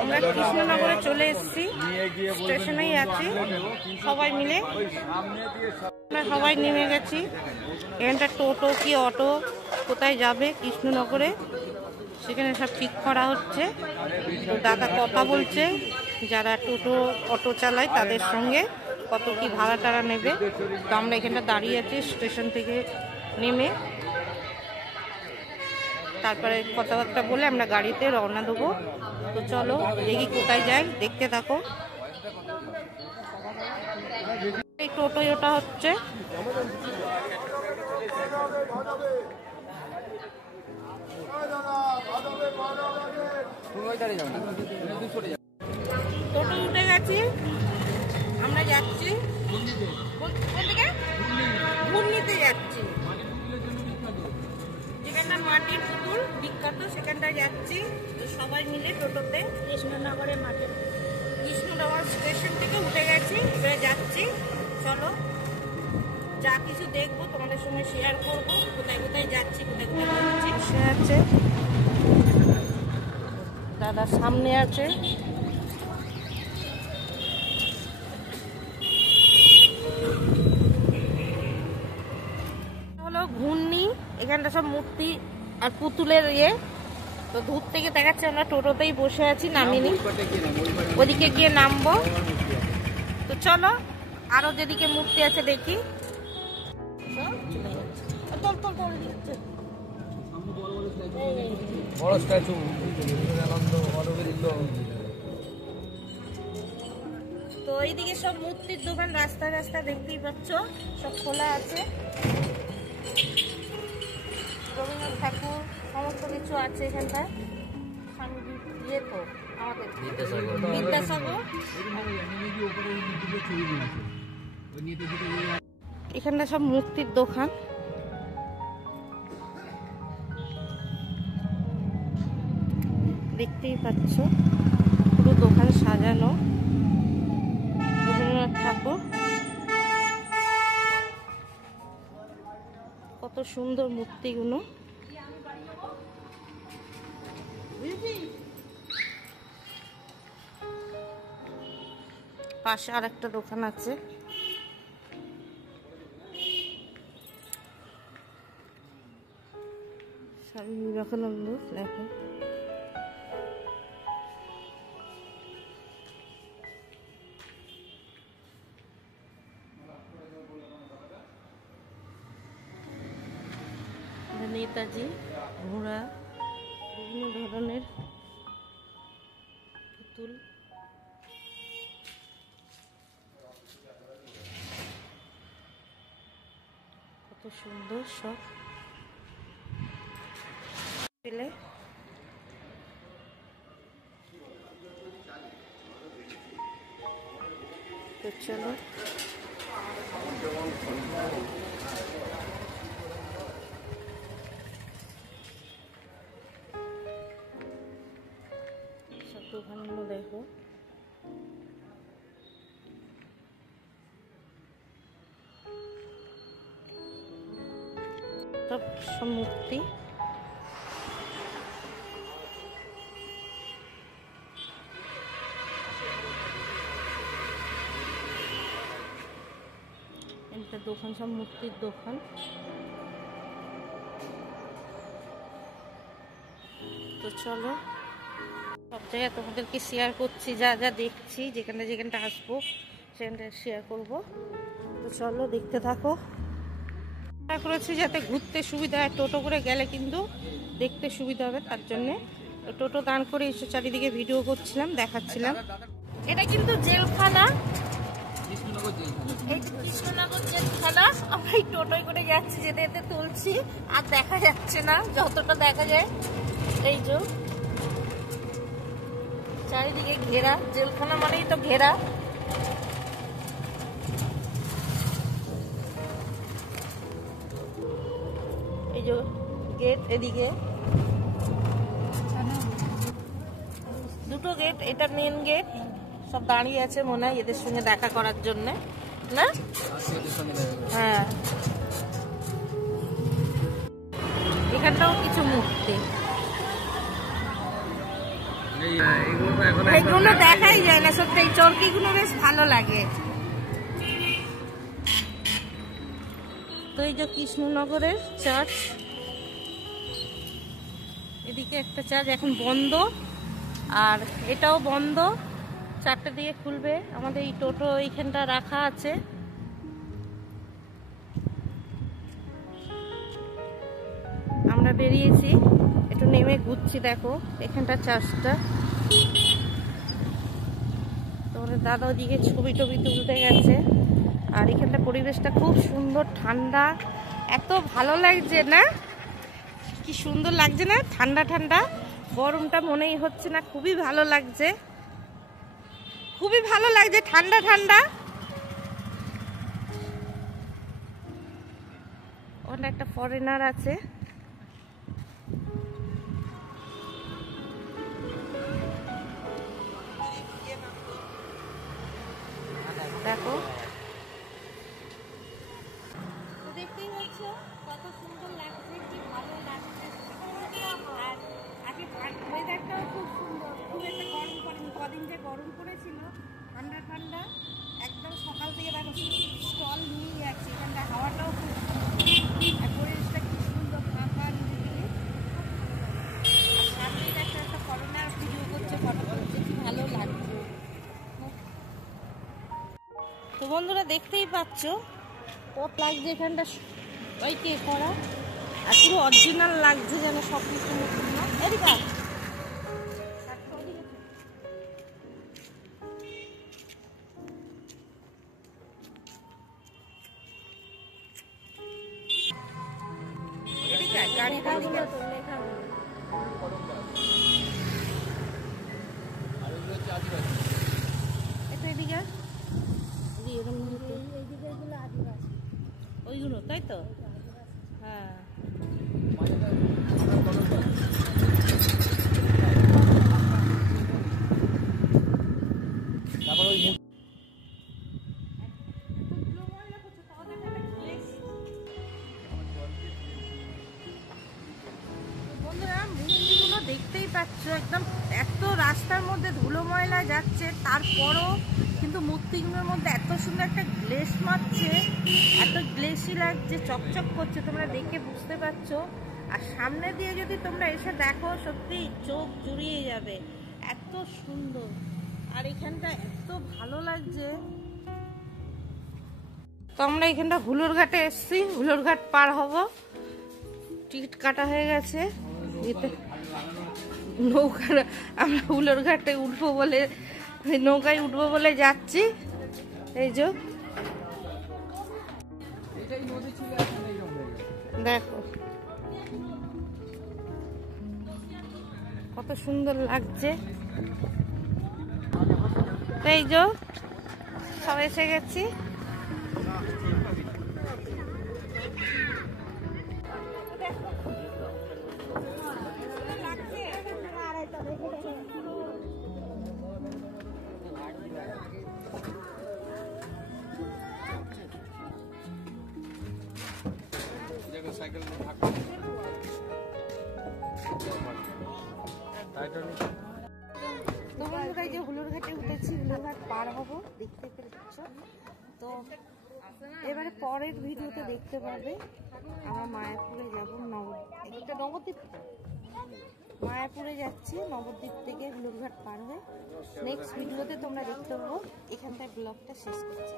আমরা কৃষ্ণনগরে চলে এসেছি, স্টেশনেই আছি সবাই মিলে। আমরা সবাই নেমে গেছি। এখানটা টোটো কি অটো কোথায় যাবে কৃষ্ণনগরে সেখানে সব ঠিক করা হচ্ছে। তো দাদা কথা বলছে যারা টোটো অটো চালায় তাদের সঙ্গে কত কি ভাড়া টাড়া নেবে। তো আমরা এখানটা দাঁড়িয়ে আছি স্টেশন থেকে নেমে, তারপরে কথাবার্তা বলে আমরা গাড়িতে রওনা দেবো। তো চলো দেখি কোথায় যাই, দেখতে থাকো। এই টোটোই ওটা হচ্ছে। টোটো উঠে গেছি, আমরা যাচ্ছি ঘূর্ণিতে যাচ্ছি, যেখানটা মাটির পুতুল বিখ্যাত সেখানটায় যাচ্ছি। তো সবাই মিলে টোটোতে কৃষ্ণনগরের কৃষ্ণনগর স্টেশন থেকে উঠে গেছি, এবারে যাচ্ছি। চলো যা কিছু দেখবো তোমাদের সঙ্গে শেয়ার করবো, কোথায় কোথায় যাচ্ছি কোথায় কোথায় যাচ্ছি। সে আছে দাদা সামনে আছে। হলো ঘূর্ণি, এখানটা সব মূর্তি আর পুতুলের ইয়ে। তো দূর থেকে দেখাচ্ছে, আমরা টোটোতেই বসে আছি, নামিনি, ওদিকে গিয়ে নামবো। তো চলো আরো যেদিকে মূর্তি আছে দেখি। তো এইদিকে সব মূর্তির দোকান, রাস্তা রাস্তা দেখতেই পাচ্ছ সব খোলা আছে। রবীন্দ্রনাথ ঠাকুর সমস্ত কিছু আছে এখানটায়। ইয়ে তো আমাদের বিদ্যাসাগর। এখানটা সব মূর্তির দোকান। দেখতেই পাচ্ছ পুরো দোকান সাজানো। রবীন্দ্রনাথ ঠাকুর, কত সুন্দর মূর্তিগুলো। পাশে আর একটা দোকান আছে। স্বামী বিবেকানন্দ দেখো। নেতাজি, ঘোড়া, বিভিন্ন ধরনের পুতুল। কত সুন্দর সব। তো চলো সব দোকানগুলো দেখো। সব মূর্তি। একটা দোকান, সব মূর্তির দোকান। তো চলো সব জায়গায় তোমাদেরকে শেয়ার করছি, যা যা দেখছি, যেখানে যেখানটা আসবো সেখানটা শেয়ার করব। তো চলো দেখতে থাকো। করেছি যাতে ঘুরতে সুবিধা হয়, টোটো করে গেলে কিন্তু দেখতে সুবিধা হবে, তার জন্যে টোটো দান করে এসে চারিদিকে ভিডিও করছিলাম, দেখাচ্ছিলাম। এটা কিন্তু জেলখানা, কৃষ্ণনগর জেলখানা। আমরা এই টোটোয় করে যাচ্ছি, যেতে যেতে তুলছি, আর দেখা যাচ্ছে না, যতটা দেখা যায়। এই যে চারিদিকে ঘেরা, জেলখানা মানেই তো ঘেরা। এই যে গেট, এদিকে দুটো গেট, এটা মেন গেট। সব দাঁড়িয়ে আছে মনে হয় এদের সঙ্গে দেখা করার জন্য, না? হ্যাঁ, এখানটাও কিছু মূর্তি। এগুলো দেখাই যায় না সত্যি, এই চরকিগুলো বেশ ভালো লাগে। তো এই যে কৃষ্ণনগরের চার্চ, এদিকে একটা চার্চ এখন বন্ধ, আর এটাও বন্ধ, 4টে দিকে খুলবে। আমাদের এই টোটো এইখানটা রাখা আছে। আমরা বেরিয়েছি, একটু নেমে ঘুরছি। দেখো এখানটা চার্চটা, তোমাদের দাদা ওদিকে ছবি টবি তুলতে গেছে। আর এখানটা পরিবেশটা খুব সুন্দর, ঠান্ডা, এত ভালো লাগছে না, কি সুন্দর লাগছে না, ঠান্ডা ঠান্ডা, গরমটা মনেই হচ্ছে না, খুবই ভালো লাগছে, খুবই ভালো লাগছে, ঠান্ডা ঠান্ডা। ওখানে একটা ফরেনার আছে, দেখো দেখতেই পাচ্ছ কত সুন্দর লাগছে, কি ভালো লাগছে। আর আজকে ওয়েদারটাও খুব সুন্দর, খুব একটা গরম পড়েনি, কদিন যে গরম পড়েছিল, ঠান্ডা ঠান্ডা একদম। সকাল থেকে দেখো স্টল নিয়ে যাচ্ছে, এখানটা হাওয়াটাও খুব সুন্দর, আর পরিবেশটা কি সুন্দর, ফাঁকা নিরিবিলি। আর সামনে একটা একটা ফরেনার ভিডিও করছে, ফটো করছে, কি ভালো লাগছে। তো বন্ধুরা দেখতেই পাচ্ছ কত লাগছে এখানটা, ওইকে করা, আর পুরো অরিজিনাল লাগছে যেন সব কিছু। এদিকে গাড়িটা এদিকে ওইগুলো, তাই তো? হ্যাঁ, বন্ধুরা মূর্তিগুলো দেখতেই পাচ্ছ, একদম এত রাস্তার মধ্যে ধুলো ময়লা যাচ্ছে, তারপরও কিন্তু মূর্তিগুলোর মধ্যে এত সুন্দর একটা গ্লেস মারছে, এত গ্লেসি লাগছে, চকচক করছে, তোমরা দেখে বুঝতে পারছো। আর সামনে দিয়ে যদি তোমরা এসে দেখো, সত্যি চোখ জুড়িয়ে যাবে, এত সুন্দর। আর এখানটা এত ভালো লাগছে। তো আমরা এখানটা হুলুর ঘাটে এসছি, হুলুর ঘাট পার হব, টিকিট কাটা হয়ে গেছে। নৌকা, আমরা হুলুর ঘাটে উঠবো বলে, নৌকায় উঠবো বলে যাচ্ছি। এই যে দেখো কত সুন্দর লাগছে। এই যে সব এসে গেছি। যে হুলুর ঘাটে উঠেছি, হুলুর ঘাট পার হবো, দেখতে পেরেছ তো। এবারে পরের ভিডিওতে দেখতে পাবে আমরা মায়াপুরে যাবো, নবদ্বীপ, মায়াপুরে যাচ্ছি, নবদ্বীপ থেকে হুলুর ঘাট পার হয়ে। নেক্সট ভিডিওতে তোমরা দেখতে পাবো। এখানটায় ব্লগটা শেষ করছি।